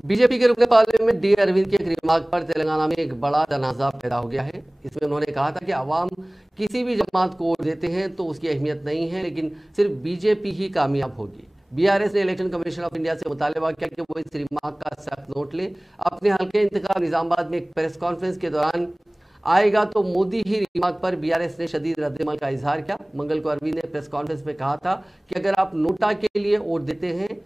BJP के रुकने parliament D Arvind के एक रिमार्क पर तेलंगाना में एक बड़ा तनाज़ा पैदा हो गया है। इसमें उन्होंने कहा था कि अवाम किसी भी जमात को वोट देते हैं तो उसकी अहमियत नहीं है, लेकिन सिर्फ बीजेपी ही कामयाब होगी। बीआरएस ने इलेक्शन कमीशन ऑफ इंडिया से मुतालबा किया कि वो इस रिमार्क का सख्त नोट ले। अपने हल्के इंतखाब निजामाबाद में एक प्रेस कॉन्फ्रेंस के दौरान आएगा तो मोदी ही रिमार्क पर बीआरएस ने शदीद रद्दमल का इजहार किया। मंगल को अरविंद ने प्रेस कॉन्फ्रेंस में कहा था कि अगर आप नोटा के लिए वोट देते हैं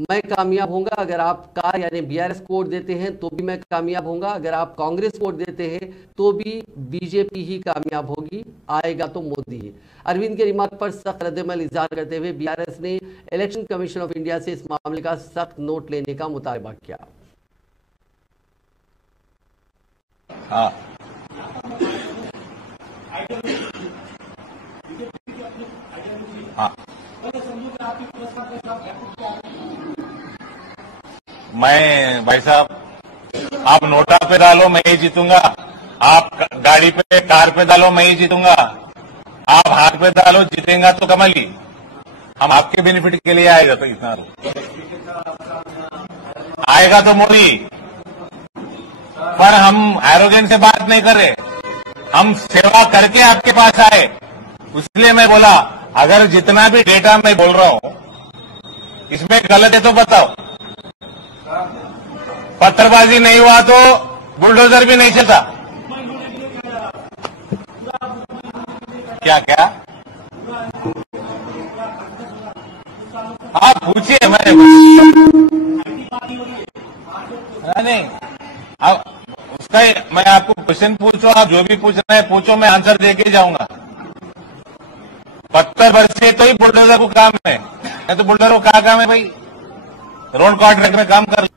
मैं कामयाब होऊंगा, अगर आप कार यानी बीआरएस को वोट देते हैं तो भी मैं कामयाब होऊंगा, अगर आप कांग्रेस को वोट देते हैं तो भी बीजेपी ही कामयाब होगी, आएगा तो मोदी ही। अरविंद के रिमार्क पर सख्त रद्दमल इजहार करते हुए बीआरएस ने इलेक्शन कमीशन ऑफ इंडिया से इस मामले का सख्त नोट लेने का मुतालबा किया। मैं भाई साहब, आप नोटा पे डालो मैं ही जीतूंगा, आप गाड़ी पे कार पे डालो मैं ही जीतूंगा, आप हाथ पे डालो जीतेगा तो कमल ही। हम आपके बेनिफिट के लिए आएगा तो इतना आएगा तो मोदी। पर हम एरोगेंस से बात नहीं कर रहे, हम सेवा करके आपके पास आए। इसलिए मैं बोला अगर जितना भी डेटा मैं बोल रहा हूं इसमें गलत है तो बताओ। पत्थरबाजी नहीं हुआ तो बुलडोजर भी नहीं चलता। क्या क्या आप पूछिए, मैं नहीं अब उसका मैं आपको क्वेश्चन पूछो, आप जो भी पूछना है पूछो, मैं आंसर देके जाऊंगा। पत्थर बरसे तो ही बुलडोजर को काम है, नहीं तो बुलडोजर को क्या काम है भाई? रोड कॉन्ट्रैक्ट में काम कर